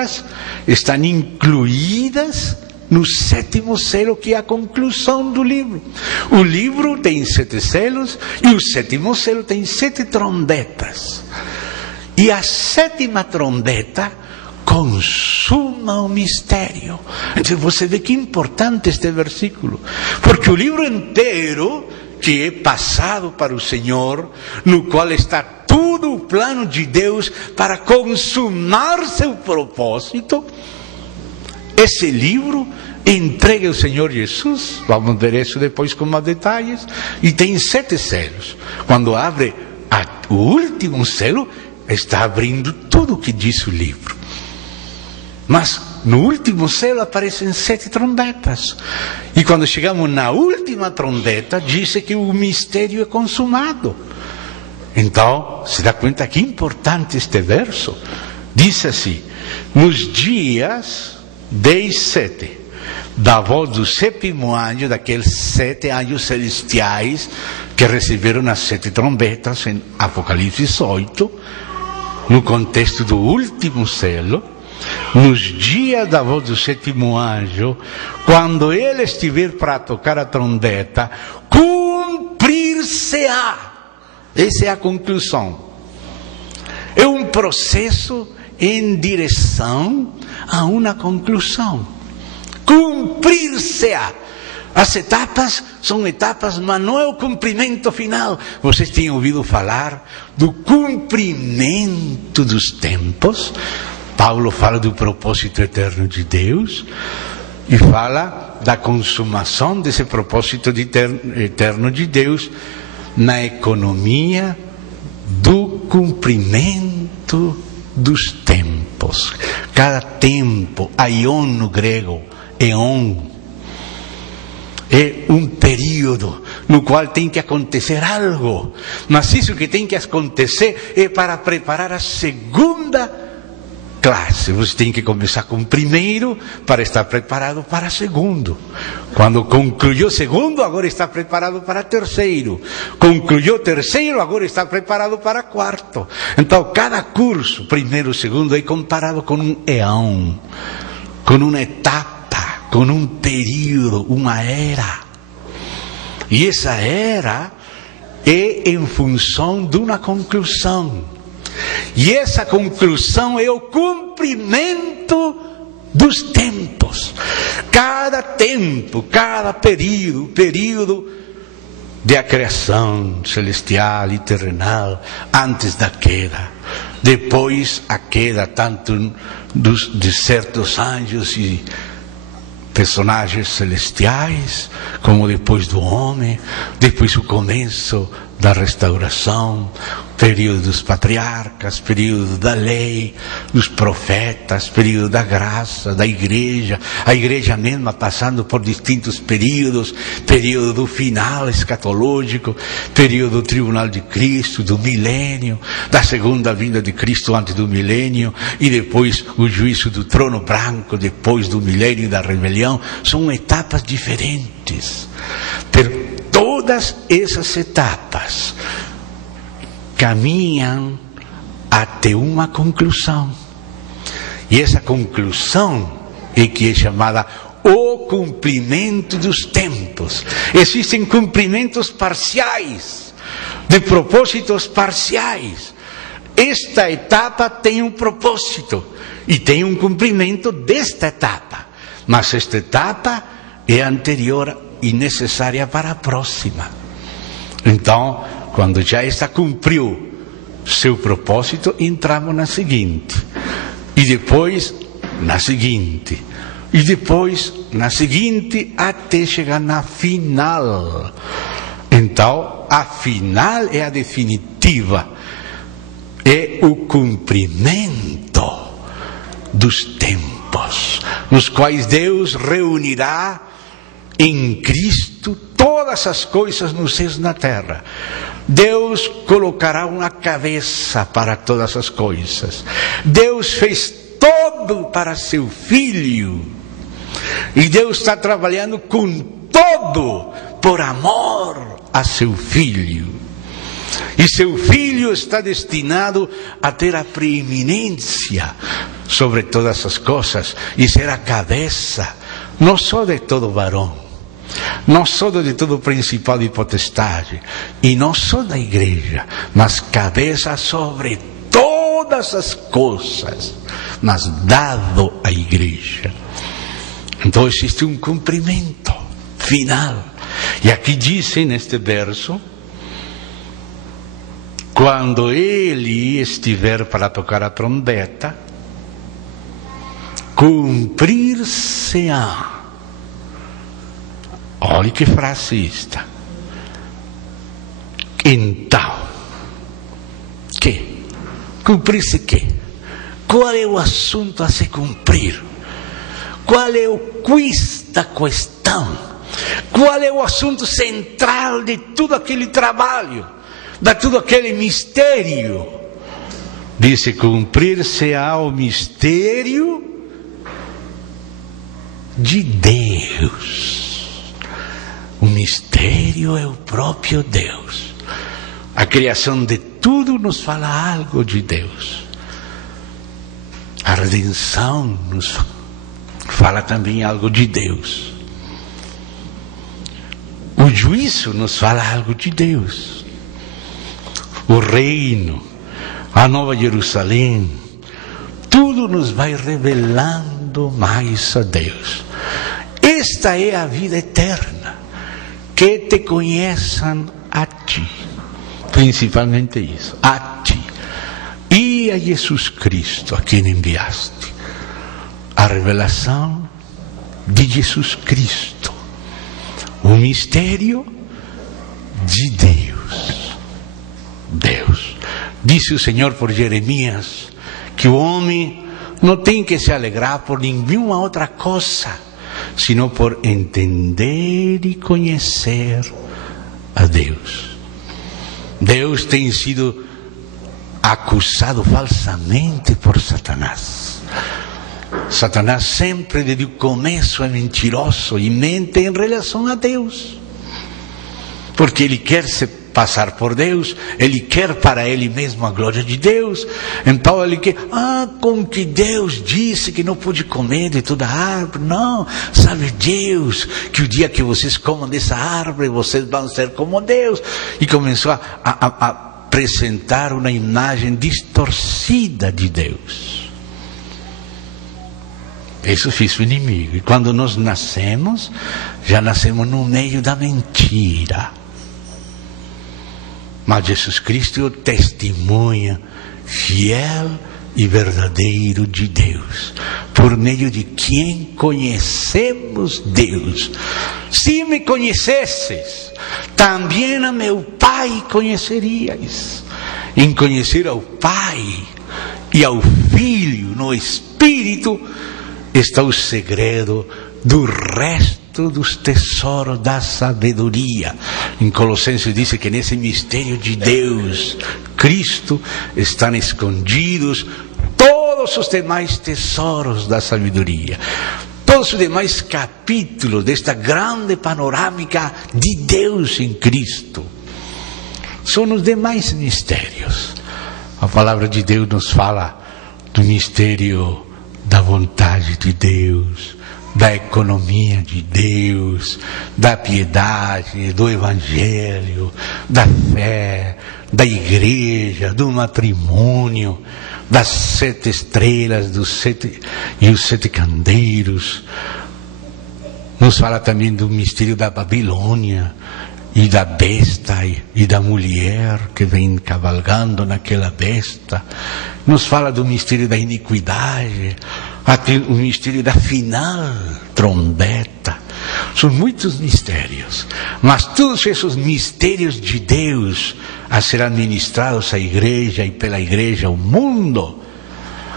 trombetas estão incluídas no 7º selo, que é a conclusão do livro. O livro tem 7 selos e o 7º selo tem 7 trombetas. E a 7ª trombeta consuma o mistério. Então você vê que importante este versículo, porque o livro inteiro, que é passado para o Senhor, no qual está todo o plano de Deus para consumar seu propósito, esse livro entregue ao Senhor Jesus, vamos ver isso depois com mais detalhes, e tem 7 selos. Quando abre o último selo, está abrindo tudo o que diz o livro. Mas no último selo aparecem 7 trombetas. E quando chegamos na última trombeta, diz que o mistério é consumado. Então, se dá conta que importante este verso. Diz assim: nos dias 17 da voz do 7º anjo, daqueles 7 anjos celestiais que receberam as 7 trombetas em Apocalipse 8, no contexto do último selo, nos dias da voz do 7º anjo, quando ele estiver para tocar a trombeta, cumprir-se-á. Essa é a conclusão. É um processo em direção a uma conclusão. Cumprir-se-á. As etapas são etapas, mas não é o cumprimento final. Vocês têm ouvido falar do cumprimento dos tempos? Paulo fala do propósito eterno de Deus e fala da consumação desse propósito eterno de Deus na economia do cumprimento dos tempos. Cada tempo, aion no grego, eon, é um período no qual tem que acontecer algo. Mas isso que tem que acontecer é para preparar a segunda classe. Você tem que começar com o primeiro para estar preparado para o segundo. Quando concluiu o segundo, agora está preparado para o terceiro. Concluiu o terceiro, agora está preparado para o quarto. Então, cada curso, primeiro, segundo, é comparado com um eão, com uma etapa, com um período, uma era. E essa era é em função de uma conclusão. E essa conclusão é o cumprimento dos tempos. Cada tempo, cada período da criação celestial e terrenal, antes da queda, depois a queda tanto de certos anjos e personagens celestiais, como depois do homem, depois o começo da restauração, período dos patriarcas, período da lei, dos profetas, período da graça, da igreja, a igreja mesma passando por distintos períodos, período do final escatológico, período do tribunal de Cristo, do milênio, da segunda vinda de Cristo antes do milênio, e depois o juízo do trono branco, depois do milênio e da rebelião. São etapas diferentes. Todas essas etapas caminham até uma conclusão. E essa conclusão é que é chamada o cumprimento dos tempos. Existem cumprimentos parciais, de propósitos parciais. Esta etapa tem um propósito e tem um cumprimento desta etapa. Mas esta etapa é anterior e necessária para a próxima. Então, quando já está cumpriu seu propósito, entramos na seguinte, e depois na seguinte, e depois na seguinte, até chegar na final. Então, a final é a definitiva, é o cumprimento dos tempos, nos quais Deus reunirá em Cristo todas as coisas nos céus e na terra. Deus colocará uma cabeça para todas as coisas. Deus fez todo para seu Filho. E Deus está trabalhando com todo por amor a seu Filho. E seu filho está destinado a ter a preeminência sobre todas as coisas e ser a cabeça, não só de todo varão, não só de todo principado e potestade, e não só da igreja, mas cabeça sobre todas as coisas, mas dado à igreja. Então existe um cumprimento final. E aqui diz neste verso, quando ele estiver para tocar a trombeta, cumprir-se-á. Olha que frase esta. Então, que? Cumprir-se que? Qual é o assunto a se cumprir? Qual é o quiz da questão? Qual é o assunto central de todo aquele trabalho, de todo aquele mistério? Diz: cumprir-se-á o mistério de Deus. O mistério é o próprio Deus. A criação de tudo nos fala algo de Deus. A redenção nos fala também algo de Deus. O juízo nos fala algo de Deus. O reino, a Nova Jerusalém, tudo nos vai revelando mais a Deus. Esta é a vida eterna, que te conheçam a ti, principalmente isso, a ti, e a Jesus Cristo, a quem enviaste. A revelação de Jesus Cristo, o mistério de Deus. Deus. Disse o Senhor por Jeremias que o homem não tem que se alegrar por nenhuma outra coisa, sino por entender e conhecer a Deus. Deus tem sido acusado falsamente por Satanás. Satanás sempre desde o começo é mentiroso e mente em relação a Deus, porque ele quer se passar por Deus, ele quer para ele mesmo a glória de Deus. Então ele quer, como que Deus disse que não pode comer de toda árvore? Não, sabe Deus que o dia que vocês comam dessa árvore, vocês vão ser como Deus. E começou a apresentar uma imagem distorcida de Deus. Isso fez o inimigo. E quando nós nascemos, já nascemos no meio da mentira. Mas Jesus Cristo é o testemunha fiel e verdadeiro de Deus, por meio de quem conhecemos Deus. Se me conhecesses, também a meu Pai conheceríeis. Em conhecer ao Pai e ao Filho no Espírito está o segredo do resto dos tesouros da sabedoria. Em Colossenses diz que nesse mistério de Deus, Cristo, estão escondidos todos os demais tesouros da sabedoria. Todos os demais capítulos desta grande panorâmica de Deus em Cristo são os demais mistérios. A palavra de Deus nos fala do mistério da vontade de Deus, da economia de Deus, da piedade, do evangelho, da fé, da igreja, do matrimônio, das 7 estrelas e os 7 candeiros. Nos fala também do mistério da Babilônia e da besta e da mulher que vem cavalgando naquela besta. Nos fala do mistério da iniquidade, até o mistério da final trombeta. São muitos mistérios, mas todos esses mistérios de Deus a ser administrados à igreja e pela igreja ao mundo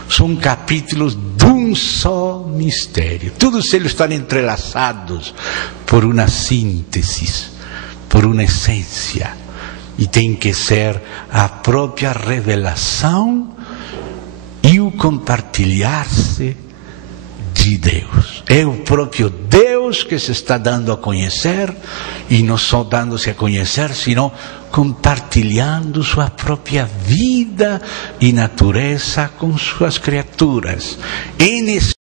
são capítulos de um só mistério. Todos eles estão entrelaçados por uma síntese, por uma essência, e tem que ser a própria revelação e o compartilhar-se de Deus. É o próprio Deus Deus que se está dando a conhecer, e não só dando-se a conhecer, sino compartilhando sua própria vida e natureza com suas criaturas.